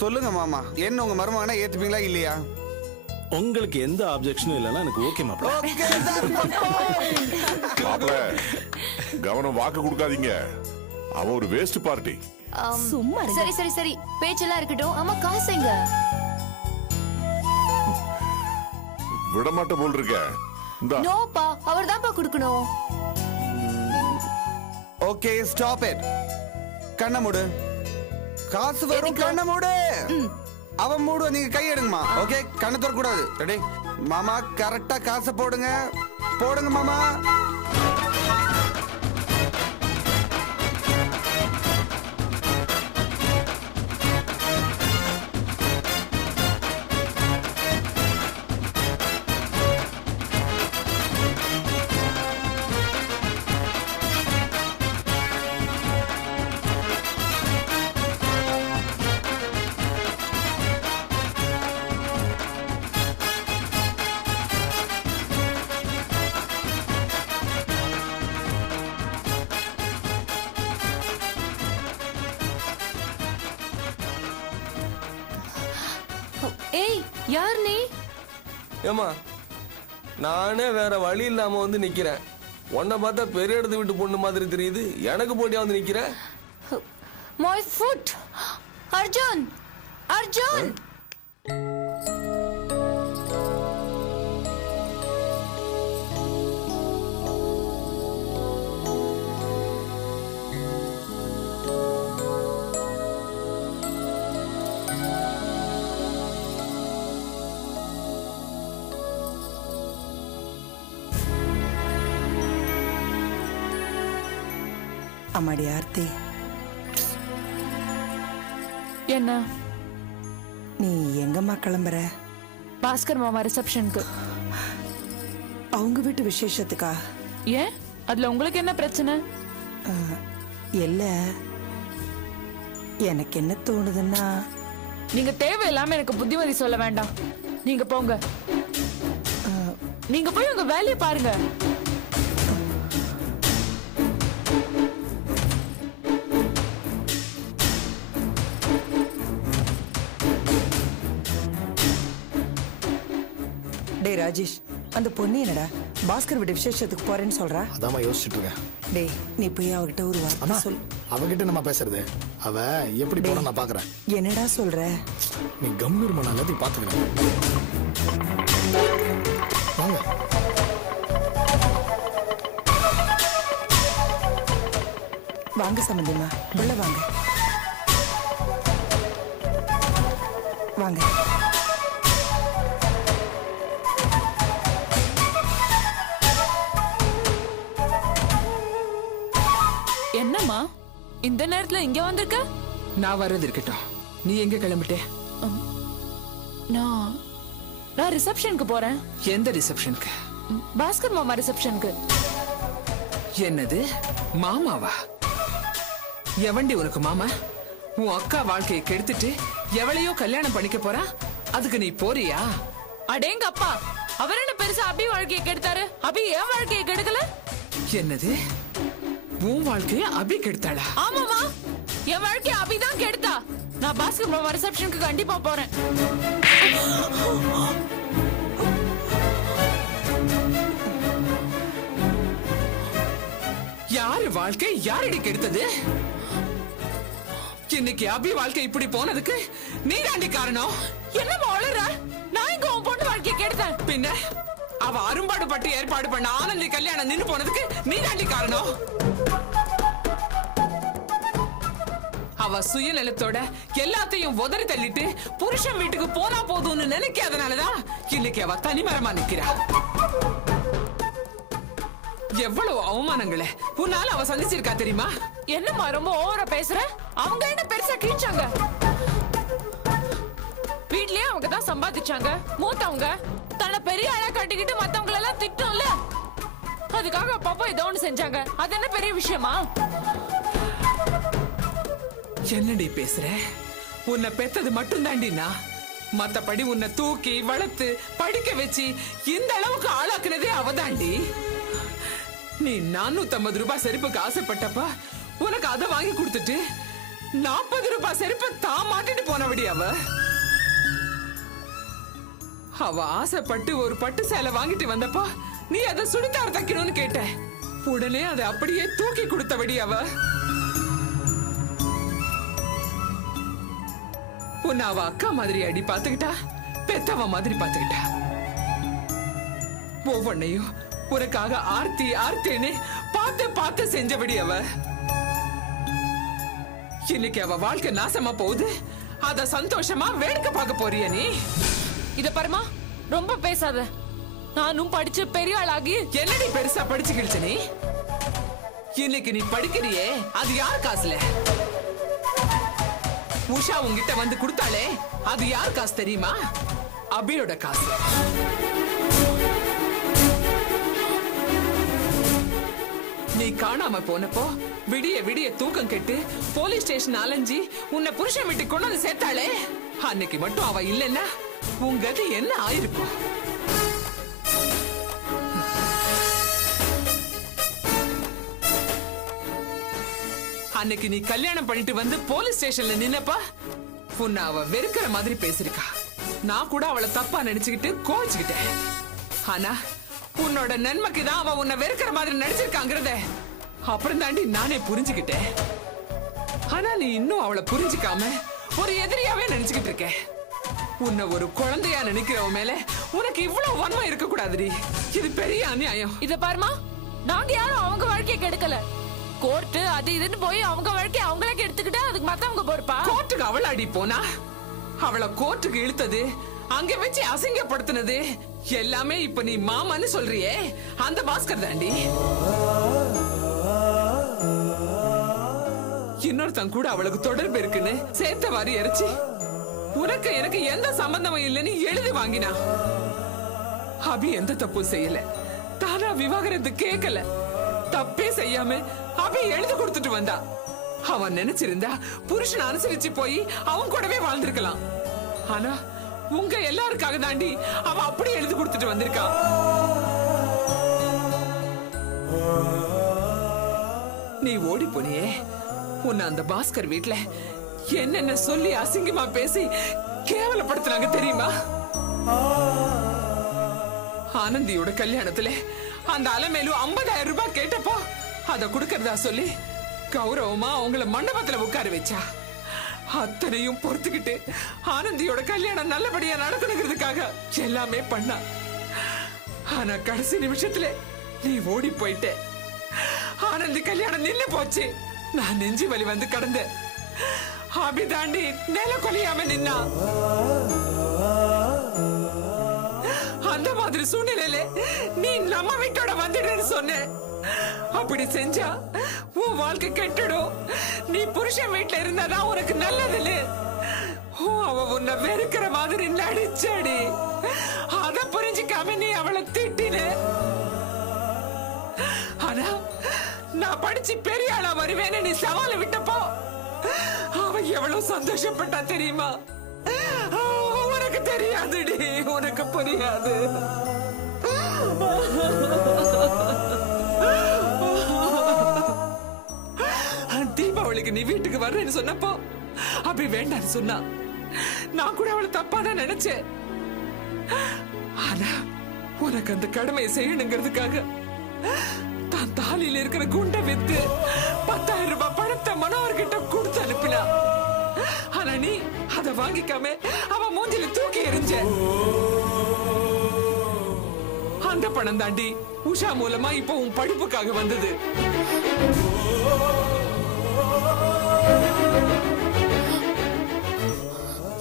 சொல்லுங்க மாமா, என்ன உங்க மருமகனா ஏத்துப்பீங்களா இல்லையா? உங்களுக்கு எந்த ஆப்ஜெக்ஷனும் இல்லைன்னா எனக்கு ஓகே மாப்பிள்ள. மாப்பிள்ள கவனம் வாக்கு கொடுக்காதீங்க, அவன் ஒரு வேஸ்ட் பார்ட்டி. சும்மா சரி சரி சரி, பேச்செல்லாம் இருக்கட்டும். ஆமா, காசுங்க விடமாட்ட போல் இருக்க. நோப்பா, அவர் தான்ப்பா கொடுக்கணும். Okay, stop it. கண்ண மூடு. காசு வரும், கண்ண மூடு. அவன் மூடு, நீங்க கை எடுங்கம்மா. ஓகே, கண்ணை திறக்க கூடாது. ரெடி மாமா, கரெக்டா காசை போடுங்க. போடுங்க மாமா. ஏய், யார் நீ? ஏமா, நானே வேற வழி இல்லாம வந்து நிக்கிறேன். உன்னை பார்த்தா பெரிய இடத்து விட்டு பொண்ணு மாதிரி தெரியுது, எனக்கு போட்டியா வந்து நிக்கிற. My foot. அர்ஜுன், அர்ஜுன். அம்மாடி ஆர்த்தி, என்ன? நீ எங்கம்மா கிளம்புற? பாஸ்கர் மாமா ரிசப்ஷனுக்கு. அவங்க வீட்டு விசேஷத்துக்கா? ஏன், அதுல உங்களுக்கு என்ன பிரச்சனை? இல்ல, எனக்கு என்ன தோணுதுன்னா, நீங்க தேவையில்லாம எனக்கு புத்திமதி சொல்ல வேண்டாம். நீங்க போங்க, நீங்க போய் உங்க வேலையை பாருங்க. டேய் ராஜேஷ், அந்த பொண்ணு என்னடா பாஸ்கர் வீட்டு விசேஷத்துக்கு போறேன்னு சொல்றா? அதாம்மா யோசிச்சுட்டு இருக்கேன். டேய், நீ போய் அவகிட்ட ஒரு வார்த்தை சொல். அவகிட்ட நம்ம பேசுறது, அவ எப்படி போன நான் பாக்குறேன். என்னடா சொல்ற? நீ கம்பீரமா நான் எல்லாத்தையும் பாத்துக்கிறேன். வாங்க. வாங்க சம்பந்திமா, உள்ள வாங்க. வாங்க. என்னம்மா இந்த நேரத்துல இங்க வந்திருக்க? நான் வர்றது இருக்கட்டும், நீ எங்க கிளம்பிட்டே? நான் ரிசப்ஷனுக்கு போறேன். எந்த ரிசப்ஷனுக்கு? பாஸ்கர் மாமா ரிசப்ஷனுக்கு. என்னது, மாமாவா? எவண்டி உனக்கு மாமா? உன் அக்கா வாழ்க்கையை கெடுத்துட்டு எவளையோ கல்யாணம் பண்ணிக்க போறா, அதுக்கு நீ போறியா? அடேங்க அப்பா, அவர் என்ன பெருசா அபி வாழ்க்கையை கெடுத்தாரு? அபி என் வாழ்க்கையை கெடுக்கல. என்னது, உன் வாழ்க்கைய அபி கெடுத்தாளா? ஆமாமா, என் வாழ்க்கைய அபி தான் கெடுத்தா. நான் பாஸ்கர் மாமா ரிசப்ஷனுக்கு கண்டிப்பா போறேன். யாரு வாழ்க்கை யாரடி கெடுத்தது? இன்னைக்கு அபி வாழ்க்கை இப்படி போனதுக்கு நீ தாண்டி காரணம். என்னமா வளர? நான் இங்க உன் பொண்ணு வாழ்க்கையை கெடுத்தேன். பின்ன அவ அரும்பாடு பட்டு ஏற்பாடு பண்ண ஆனந்தி கல்யாணம் நின்னு போனதுக்கு நீ தாண்டி காரணம். அவ சுயநலத்தோட எல்லாத்தையும் உதறி தள்ளிட்டு புருஷன் வீட்டுக்கு போனா போதும்னு நினைக்காதனாலதான் இன்னைக்கு அவ தனிமரமா நிக்கிறா. எவ்வளவு அவமானங்களை உன்னால அவ சந்திச்சிருக்கா தெரியுமா? என்னம்மா ரொம்ப ஓவரா பேசுற? அவங்க என்ன பெருசா கிழிச்சாங்க? வீட்லயே அவங்க தான் சம்பாதிச்சாங்க. மூத்தவங்க தன்னை பெரிய ஆளா கட்டிக்கிட்டு மத்தவங்க எல்லாம் திட்டும்ல, அதுக்காக அப்பப்போ ஏதோ ஒண்ணு செஞ்சாங்க. அது என்ன பெரிய விஷயமா? என்னடி பேசுற? உன்னை பெத்தது மட்டும் தாண்டினா, மத்தபடி உன்னை தூக்கி வளர்த்து படிக்க வச்சு இந்த அளவுக்கு ஆளாக்குனதே அவதாண்டி. நீ 450 ரூபாய் செருப்புக்கு ஆசைப்பட்டப்ப உனக்கு அதை வாங்கி கொடுத்துட்டு 40 ரூபாய் செருப்ப தான் மாட்டிட்டு போனபடி அவ ஆசைப்பட்டு ஒரு பட்டு சேலை வாங்கிட்டு வந்தப்போ நீ அதை சுடிதார் தைக்கணும்னு கேட்ட. உடனே அதை அப்படியே தூக்கி கொடுத்தபடி உன்னை அவ அக்கா மாதிரி அடி பாத்துக்கிட்டா, பெத்தவ மாதிரி பாத்துக்கிட்டா. ஒவ்வொன்னையும் உனக்காக ஆர்த்தி ஆர்த்தின்னு பார்த்து பார்த்து செஞ்சபடி இன்னைக்கு அவ வாழ்க்கை நாசமா போகுது. அத சந்தோஷமா வேடிக்கை பார்க்க போறிய நீ? இத பாருமா, ரொம்ப பேசாத. நானும் படிச்சு பெரிய ஆளாகி என்னடி பெருசா படிச்சுக்கிடுச்சு நீ? இன்னைக்கு நீ படிக்கிறியே, அது யார் காசுல? உஷா உங்ககிட்ட வந்து கொடுத்தாலே, அது யார் காசு தெரியுமா? அபியோட காசு. நீ காணாம போனப்போ விடிய விடிய தூக்கம் கெட்டு போலீஸ் ஸ்டேஷன் அலைஞ்சி உன்னை புருஷன் வீட்டுக்கு கொண்டு வந்து சேர்த்தாளே, அன்னைக்கு மட்டும் அவ இல்லைன்னா உங்க கதி என்ன ஆயிருக்கும்? அன்னைக்கு நீ கல்யாணம் பண்ணிட்டு வந்து போலீஸ் ஸ்டேஷன்ல நின்னப்பா உன்னை அவ வெறுக்கிற மாதிரி பேசிருக்கா. நான் கூட அவளை தப்பா நினைச்சுக்கிட்டு கோவிச்சுக்கிட்டேன். ஆனா உன்னோட நன்மைக்கு தான் அவ உன்னை வெறுக்கிற மாதிரி நடிச்சிருக்காங்கிறத அப்புறம் தாண்டி நானே புரிஞ்சுக்கிட்டேன். ஆனா நீ இன்னும் அவளை புரிஞ்சுக்காம ஒரு எதிரியாவே நினைச்சுக்கிட்டு இருக்க. உன்னை ஒரு குழந்தையா நினைக்கிறவ மேல உனக்கு இவ்வளவு வன்மம் இருக்க கூடாதுடி. இது பெரிய அநியாயம். இத பாருமா, நாங்க யாரும் அவங்க வாழ்க்கையை கெடுக்கல. கோர்ட்டு அது இதுன்னு போய் அவங்க வாழ்க்கையை அவங்களே கெடுத்துக்கிட்டா அதுக்கு மத்தவங்க பொறுப்பா? கோர்ட்டுக்கு அவள அடி போனா, அவளை கோர்ட்டுக்கு இழுத்தது, அங்க வச்சு அசிங்கப்படுத்தினது எல்லாமே இப்ப நீ மாமான்னு சொல்றியே, அந்த பாஸ்கர் தாண்டி. இன்னொருத்தன் கூட அவளுக்கு தொடர்பு இருக்குன்னு சேர்த்த வாரி இறைச்சி உனக்கு எனக்கு எந்த சம்பந்தமும் இல்லைன்னு எழுதி வாங்கினா. அபி எந்த தப்பும் செய்யல, தானா விவாகரத்து கேட்கல. தப்பே செய்யாம அபி எழுதி கொடுத்துட்டு வந்தா. அவன் நினைச்சிருந்தா புருஷன் அனுசரிச்சு போய் அவன் கூடவே வாழ்ந்திருக்கலாம். ஆனா உங்க எல்லாருக்காக தாண்டி அவ அப்படி எழுதி கொடுத்துட்டு வந்திருக்கா. நீ ஓடி போனியே, உன்னை அந்த பாஸ்கர் வீட்டுல என்னென்ன சொல்லி அசிங்கமா பேசி கேவலப்படுத்தினாங்க தெரியுமா? ஆனந்தியோட கல்யாணத்துல அந்த அலமேலு 50,000 ரூபாய் கேட்டப்போ அத குடுக்கறதா சொல்லி கௌரவமா அவங்கள மண்டபத்துல உட்கார வச்சா. அத்தனையும் பொறுத்துக்கிட்டு ஆனந்தியோட கல்யாணம் நல்லபடியா நடக்கணுங்கிறதுக்காக எல்லாமே பண்ணா. ஆனா கடைசி நிமிஷத்துல நீ ஓடி போயிட்ட. ஆனந்தி கல்யாணம் நின்னு போச்சு. நான் நெஞ்சு வலி வந்து கடந்தேன். அபி தாண்டி நில கொலியாம நின்னா. அந்த மாதிரி சூழ்நிலையில நீ நம்ம வீட்டோட வந்துடுன்னு சொன்ன. அப்படி செஞ்சா உன் வாழ்க்கை கெட்டுடும். நீ புருஷன் வீட்டுல இருந்தாதான் உனக்கு நல்லது. அவ உன்னை வெறுக்கிற மாதிரி நடிச்சடி. அத புரிஞ்சுக்காம நீ அவளை திட்டின. ஆனா நான் படிச்சு பெரிய ஆளா வருவேன்னு நீ சவால விட்டப்போ அவ எவ்வளவு சந்தோஷப்பட்டா தெரியுமா? உனக்கு தெரியாதுடி, உனக்கு புரியாது. தீபாவளிக்கு நீ வீட்டுக்கு வர்றேன்னு சொன்னப்போ அப்படி வேண்டான்னு சொன்னா. நான் கூட அவளை தப்பாதான் நினைச்சேன். ஆனா உனக்கு அந்த கடமையை செய்யணுங்கிறதுக்காக தான் தாலியில இருக்கிற குண்டை வித்து 10,000 ரூபாய் பணத்தை மனோகர்கிட்ட கொடுத்து அனுப்பினா. ஆனா நீ அத வாங்கிக்காம அவ மூஞ்சில தூக்கி எறிஞ்ச. அந்த பணம் தாண்டி உஷா மூலமா இப்ப உன் படிப்புக்காக வந்தது.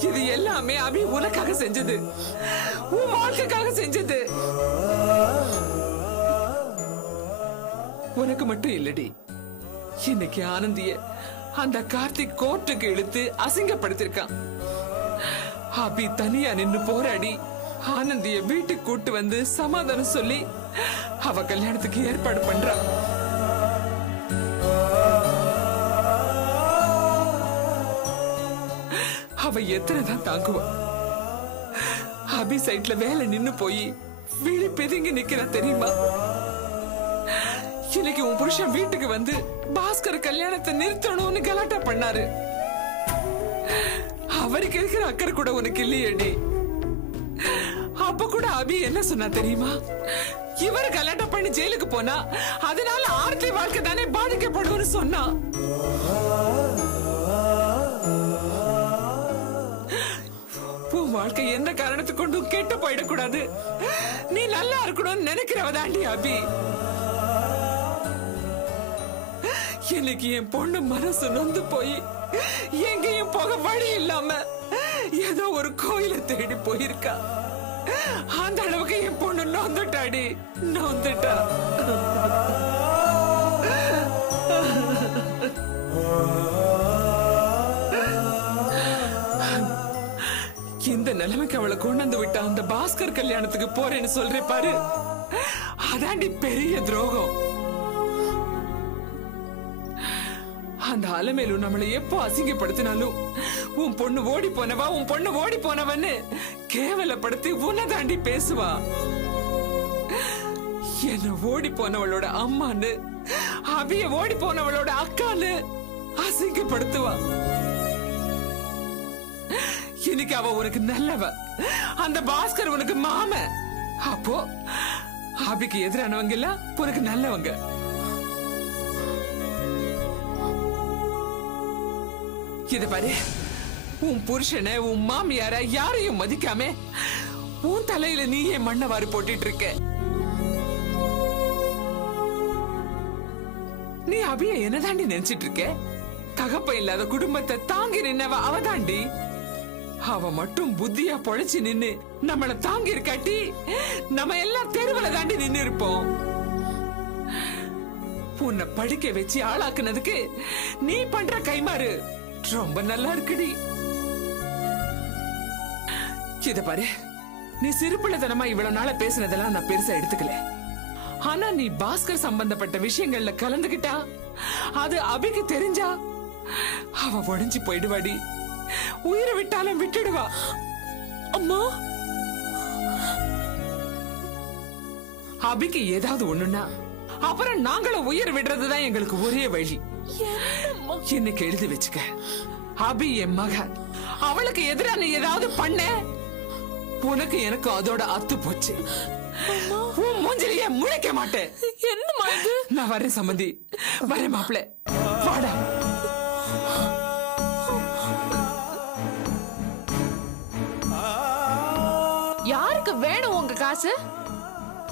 இது எல்லாமே அபி உனக்காக செஞ்சது, உன் வாழ்க்கைக்காக செஞ்சது. உனக்கு மட்டும் இல்லடி, இன்னைக்கு ஆனந்திய அந்த கார்த்திக் கோர்ட்டுக்கு இழுத்து அசிங்கப்படுத்திருக்கான். அபி தனியா நின்னு போராடி ஆனந்திய வீட்டுக்கு கூட்டு வந்து சமாதானம் சொல்லி அவ கல்யாணத்துக்கு ஏற்பாடு பண்றா. அவ எத்தனைதான் தாங்குவா? அபி சைட்ல வேலை நின்னு போய் வீடு பெதுங்கி நிக்கிறா தெரியுமா? இன்னைக்கு உன் புருஷன் வீட்டுக்கு வந்து பாஸ்கர் கல்யாணத்தை நிறுத்தணும்னு கலாட்டா பண்ணாரு. அவருக்கு இருக்கிற அக்கறை கூட உனக்கு இல்லையேடி. அப்ப கூட அபி என்ன சொன்னா தெரியுமா? இவர் கல்யாணம் பண்ணி ஜெயிலுக்கு போனா அதனால ஆர்த்தி வாழ்க்கை தானே பாதிக்கப்படும்னு சொன்னா. உன் வாழ்க்கை எந்த காரணத்தை கொண்டும் கெட்டு போயிடக்கூடாது, நீ நல்லா இருக்கணும்னு நினைக்கிறவதாண்டி அபி. எனக்கு என் பொண்ணு மனசு நொந்து போய் எங்கேயும் போக வழி இல்லாம ஏதோ ஒரு கோயிலை தேடி போயிருக்கா. அந்த அளவுக்கு என் பொண்ணு நொந்துட்டாடி, நொந்துட்டா. இந்த நிலைமைக்கு அவளை கொண்டு வந்து விட்டா அந்த பாஸ்கர் கல்யாணத்துக்கு போறேன்னு சொல்றே பாரு, அதாண்டி பெரிய துரோகம். அந்த அலமேலு நம்மளை எப்போ அசிங்கப்படுத்தினாலும் உன் பொண்ணு ஓடி போனவா, உன் பொண்ணு ஓடி போனவன்னு கேவலப்படுத்தி உன்னை தாண்டி பேசுவா. என்ன ஓடி போனவளோட அம்மான்னு, அபிய ஓடி போனவளோட அக்கான்னு அசிங்கப்படுத்துவா. இன்னைக்கு அவ உனக்கு நல்லவ, அந்த பாஸ்கர் உனக்கு மாம. அப்போ அபிக்கு எதிரானவங்க எல்லாம் உனக்கு நல்லவங்க. இத பாரு, உன் புருஷனை, உன் மாமியார யாரையும் மதிக்காம உன் தலையில நீயே மண்ணவாறு போட்டுட்டு இருக்க. நீ அபிய என்னதாண்டி நினைச்சிட்டு இருக்க? தகப்ப இல்லாத குடும்பத்தை தாங்கி நின்னவ அவதாண்டி. அவ மட்டும் புத்தியா பொழைச்சு நின்னு நம்மள தாங்கி இருக்காட்டி நம்ம எல்லாம் தெருவுல தாண்டி நின்னு இருப்போம். உன்னை படிக்க வச்சு ஆளாக்குனதுக்கு நீ பண்ற கைமாறு ரொம்ப நல்லா இருக்குடி. இத பாரு, நீ சிறுபிள்ளைத்தனமா இவ்வளவு நாள பேசினதெல்லாம் நான் பெருசா எடுத்துக்கல. ஆனா நீ பாஸ்கர் சம்பந்தப்பட்ட விஷயங்கள்ல கலந்துகிட்டா, அது அபிக்கு தெரிஞ்சா அவ உடைஞ்சு போயிடுவாடி. உயிரை விட்டாலும் விட்டுடுவா. அம்மா, அபிக்கு ஏதாவது ஒண்ணுன்னா அப்புறம் நாங்களும் உயிர் விடுறதுதான் எங்களுக்கு ஒரே வழி. இன்னைக்கு எழுதி வச்சுக்க, அபி என் மக, அவளுக்கு எதிரா நீ ஏதாவது பண்ண, உனக்கு எனக்கு அதோட அத்து போச்சு. உன் மூஞ்சிலேயே முளைக்க மாட்டேன். என்னம்மா இது? நான் வரேன் சம்மந்தி, வரேன் மாப்பிள்ள, வாடா. யாருக்கு வேணும் உங்க காசு?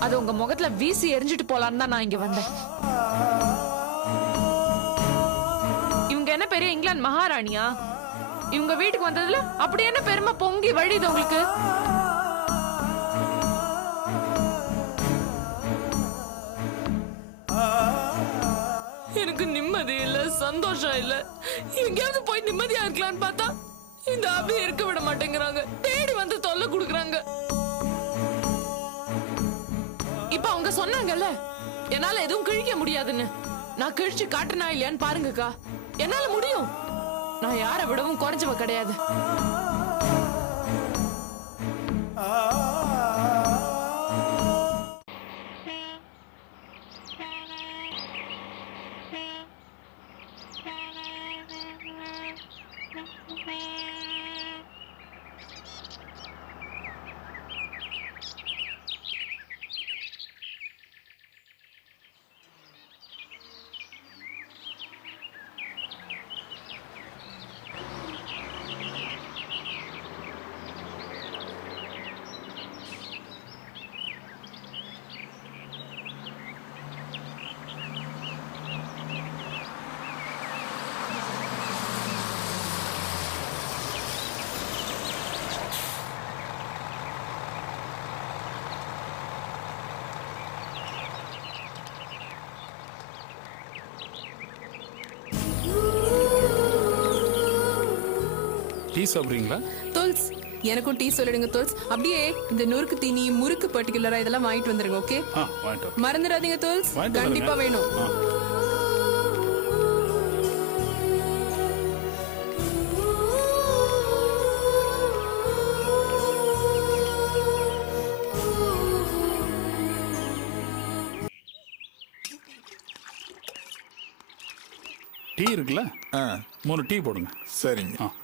அது உங்க முகத்துல வீசி எரிஞ்சிட்டு போலான்னு தான் நான் இங்க வந்தேன். இவங்க என்ன பெரிய இங்கிலாந்து மகாராணியா? இவங்க வீட்டுக்கு வந்ததுல அப்படி என்ன பெருமை பொங்கி வழியுது உங்களுக்கு? எனக்கு நிம்மதி இல்ல, சந்தோஷம் இல்ல. எங்கேயாவது போய் நிம்மதியா இருக்கலாம்னு பார்த்தா இந்த அபி இருக்க விட மாட்டேங்கிறாங்க. தேடி வந்து தொல்லை கொடுக்கறாங்க. இப்ப அவங்க சொன்னாங்கல்ல, என்னால எதுவும் கிழிக்க முடியாதுன்னு. நான் கிழிச்சு காட்டுனா இல்லையான்னு பாருங்கக்கா. என்னால முடியும். நான் யாரை விடவும் குறைஞ்சவ கிடையாது. டீ சாப்பிடுறீங்களா? தோல்ஸ், எனக்கும் டீ சொல்லிடுங்க தோல்ஸ். அப்படியே இந்த நொறுக்கு தீனி, முறுக்கு பர்டிகுலரா இதெல்லாம் வாங்கிட்டு வந்துருங்க. ஓகே, மறந்துடாதீங்க தோல்ஸ், கண்டிப்பா வேணும். டீ இருக்குல்ல, 3 டீ போடுங்க. சரிங்க.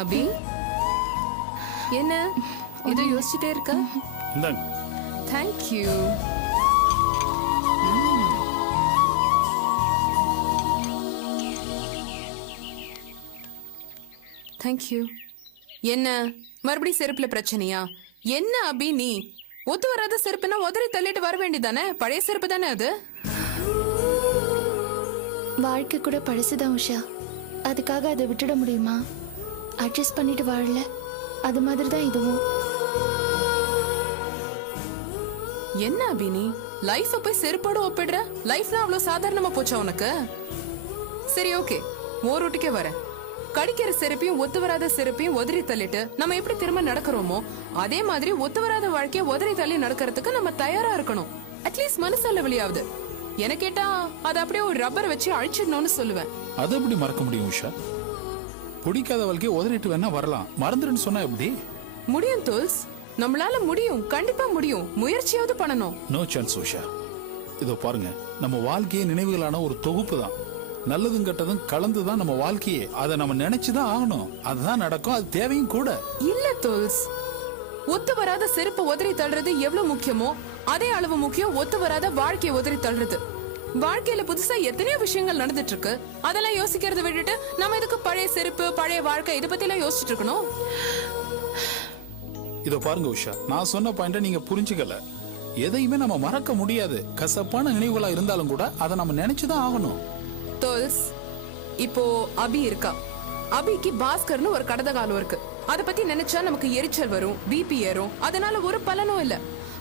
அபி என்ன ஏதோ யோசிச்சுட்டே இருக்க? இந்தாங்க. தேங்க்யூ. தேங்க்யூ. என்ன மறுபடியும் செருப்புல பிரச்சனையா? என்ன அபி நீ ஒத்து வராத செருப்புனா உதறி தள்ளிட்டு வர வேண்டியதானே? பழைய செருப்பு தானே அது. வாழ்க்கை கூட பழசுதான் உஷா. அதுக்காக அதை விட்டுட முடியுமா? அட்ஜஸ்ட் பண்ணிட்டு வாழல. அது மாதிரி தான் இதுவும். என்ன அபி நீ லைஃப போய் செருப்போட ஒப்பிடுற? லைஃப்லாம் அவ்வளவு சாதாரணமா போச்சா உனக்கு? சரி ஓகே, ஓர் ரூட்டுக்கே வரேன். கடிக்கிற செருப்பையும் ஒத்து வராத செருப்பையும் உதறி தள்ளிட்டு நம்ம எப்படி திரும்ப நடக்கிறோமோ அதே மாதிரி ஒத்து வராத வாழ்க்கையை உதறி தள்ளி நடக்கிறதுக்கு நம்ம தயாரா இருக்கணும். அட்லீஸ்ட் மனசால வெளியாவது. என கேட்டா அது அப்படியே ஒரு ரப்பர் வச்சு அழிச்சிடணும்னு சொல்லுவேன். அது எப்படி மறக்க முடியும் உஷா? பிடிக்காத வாழ்க்கையை உதறிட்டு வேணா வரலாம், மறந்துடுன்னு சொன்னா எப்படி? முடியும் தோல்ஸ், நம்மளால முடியும், கண்டிப்பா முடியும். முயற்சியாவது பண்ணணும். No chance Usha. இதோ பாருங்க, நம்ம வாழ்க்கையே நினைவுகளான ஒரு தொகுப்பு தான். நல்லதும் கெட்டதும் கலந்துதான் நம்ம வாழ்க்கையே. அதை நம்ம நினைச்சுதான் ஆகணும். அதுதான் நடக்கும், அது தேவையும் கூட. இல்ல தோல்ஸ், ஒத்து வராத செருப்பு உதறி தள்ளுறது எவ்வளவு முக்கியமோ அதே அளவு முக்கியம் ஒத்து வராத வாழ்க்கையை உதறி தள்ளுறது. வாழ்க்கையில புதுசா எத்தனையோ விஷயங்கள் நடந்துட்டு இருக்கு. அதெல்லாம் யோசிக்கிறத விட்டுட்டு நம்ம இதுக்கு பழைய செருப்பு பழைய வாழ்க்கை இதை பத்தி எல்லாம் யோசிச்சுட்டு இருக்கணும். இதோ பாருங்க உஷா, நான் சொன்ன பாயிண்ட நீங்க புரிஞ்சுக்கல. எதையுமே நம்ம மறக்க முடியாது. கசப்பான நினைவுகளா இருந்தாலும் கூட அதை நம்ம நினைச்சுதான் ஆகணும். தோல்ஸ், இப்போ அபி இருக்கா. அபிக்கு பாஸ்கர்னு ஒரு கடதகாலம் இருக்கு. அத பத்தி நினைச்சா நமக்கு எரிச்சல் வரும், பிபி ஏறும். அதனால ஒரு பலனும் இல்ல.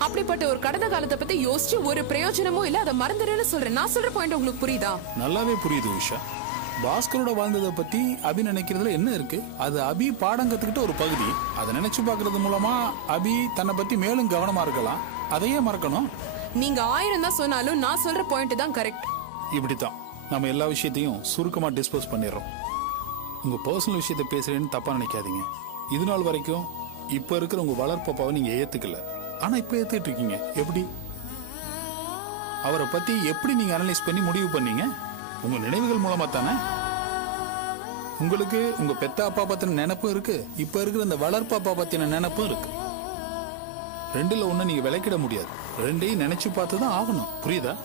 அப்படிப்பட்ட ஒரு கடந்த காலத்தை பத்தி யோசிச்சு ஒரு பிரயோஜனமும் இல்ல. அதை மறந்துடுன்னு சொல்றேன். நான் சொல்ற பாயிண்ட் உங்களுக்கு புரியுதா? நல்லாவே புரியுது உஷா. பாஸ்கரோட வாழ்ந்ததை பத்தி அபி நினைக்கிறதுல என்ன இருக்கு? அது அபி பாடம் கத்துக்கிட்ட ஒரு பகுதி. அதை நினைச்சு பாக்குறது மூலமா அபி தன்னை பத்தி மேலும் கவனமா இருக்கலாம். அதையே மறக்கணும். நீங்க 1000 தான் சொன்னாலும் நான் சொல்ற பாயிண்ட் தான் கரெக்ட். இப்படித்தான் நம்ம எல்லா விஷயத்தையும் சுருக்கமா டிஸ்போஸ் பண்ணிடுறோம். உங்க பர்சனல் விஷயத்தை பேசுறேன்னு தப்பா நினைக்காதீங்க. இது நாள் வரைக்கும் இப்ப இருக்கிற உங்க வளர்ப்பாவை நீங்க ஏத்துக்கல. ஆனா இப்ப ஏத்துட்டு இருக்கீங்க. எப்படி? அவரை பத்தி எப்படி நீங்க அனலைஸ் பண்ணி முடிவு பண்ணீங்க? உங்க நினைவுகள் மூலமா தானே. உங்களுக்கு உங்க பெத்த அப்பா பத்தின நினைப்பும் இருக்கு, இப்ப இருக்கிற இந்த வளர்ப்பாப்பா பத்தின நினைப்பும் இருக்கு. ரெண்டுல ஒண்ணு நீங்க விளக்கிட முடியாது. ரெண்டையும் நினைச்சு பார்த்துதான் ஆகணும். புரியுதா?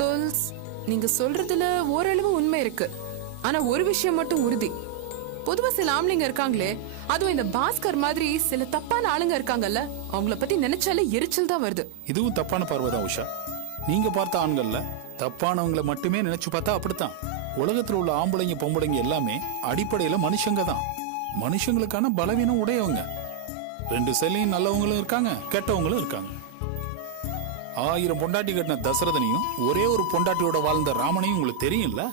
தோல்ஸ், நீங்க சொல்றதுல ஓரளவு உண்மை இருக்கு. ஆனா ஒரு விஷயம் மட்டும் உறுதி. பொதுவா சில ஆம்பளைங்க இருக்காங்களே, அதுவும் இந்த பாஸ்கர் மாதிரி சில தப்பான ஆளுங்க இருக்காங்கல்ல, அவங்கள பத்தி நினைச்சாலே எரிச்சல் தான் வருது. இதுவும் தப்பான பார்வைதான் உஷா. நீங்க பார்த்த ஆண்கள்ல தப்பானவங்களை மட்டுமே நினைச்சு பார்த்தா அப்படித்தான். உலகத்துல உள்ள ஆம்பளைங்க பொம்பளைங்க எல்லாமே அடிப்படையில மனுஷங்க தான். மனுஷங்களுக்கான பலவீனம் உடையவங்க. 2 சைட்லயும் நல்லவங்களும் இருக்காங்க, கெட்டவங்களும் இருக்காங்க. 1000 பொண்டாட்டி கட்டின தசரதனையும் ஒரே ஒரு பொண்டாட்டியோட வாழ்ந்த ராமனையும் உங்களுக்கு தெரியும்ல.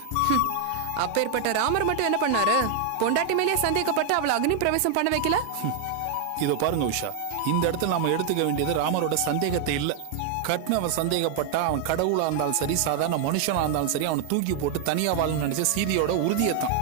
அப்பேற்பட்ட ராமர் மட்டும் என்ன பண்ணாரு? பொண்டாட்டி மேலேயே சந்தேகப்பட்டு அவளை அக்னி பிரவேசம் பண்ண வைக்கல. இதோ பாருங்க உஷா, இந்த இடத்துல நாம எடுத்துக்க வேண்டியது ராமரோட சந்தேகத்தை இல்ல. கட்னவன் சந்தேகப்பட்டா அவன் கடவுளா இருந்தாலும் சரி, சாதாரண மனுஷனா இருந்தாலும் சரி, அவனை தூக்கி போட்டு தனியா வாழணும்னு நினைச்ச சீதையோட உறுதியத்தான்.